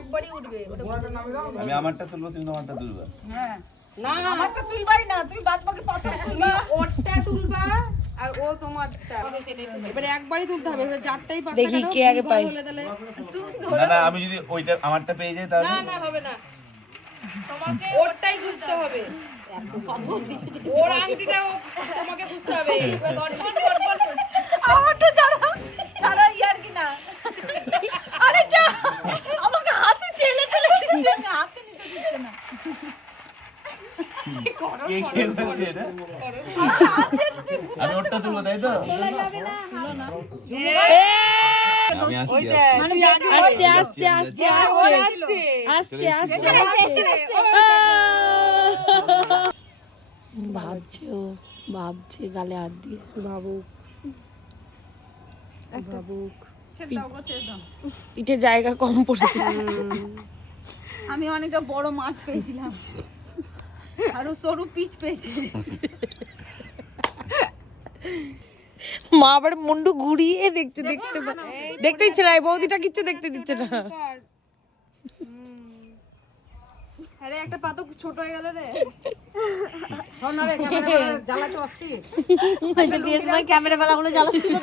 একবারই উঠবে। আমি আমারটা তুলবো, তুমি তোমারটা তুলবা। হ্যাঁ না আমারটা তুলবাই না, তুমি বাদ বাকি পাথর তুলবা, ওরটা তুলবা আর ও তোমারটা। এবারে একবারই তুলতে হবে, এবারে যারটাই পাবে দেখি কে আগে পায়। না না, আমি যদি ওইটা আমারটা পেয়ে যাই তাহলে না না হবে না, তোমাকে ওরটাই খুঁজতে হবে। ওর আংটিটাও তোমাকে খুঁজতে হবে। আমারটা ছাড়া ইয়ার কি না। আরে যা, আমাকে হাতে ঠেলে ঠেলে দিচ্ছে না, হাতে নিতে দিচ্ছে না। কে কে বলছে এটা? আমি ওরটা তুলবো, তাই তো? আমি আসছি, আস্তে আস্তে আস্তে আস্তে আস্তে আস্তে ভাবছে, ও ভাবছে গালে হাত দিয়ে। ভাবুক ভাবুক, পিঠে জায়গা কম পড়েছে। আমি অনেকটা বড় মাঠ পেয়েছিলাম, আরো সরু পিচ পেয়েছি। মা আবার মুন্ডু ঘুরিয়ে দেখতে দেখতে দেখতে ইচ্ছে না, এই বৌদিটা কিচ্ছু দেখতে দিচ্ছে না। আরে একটা পাতো ছোট হয়ে গেল রে। ক্যামেরা বেলা গুলো জ্বালাচ্ছিল।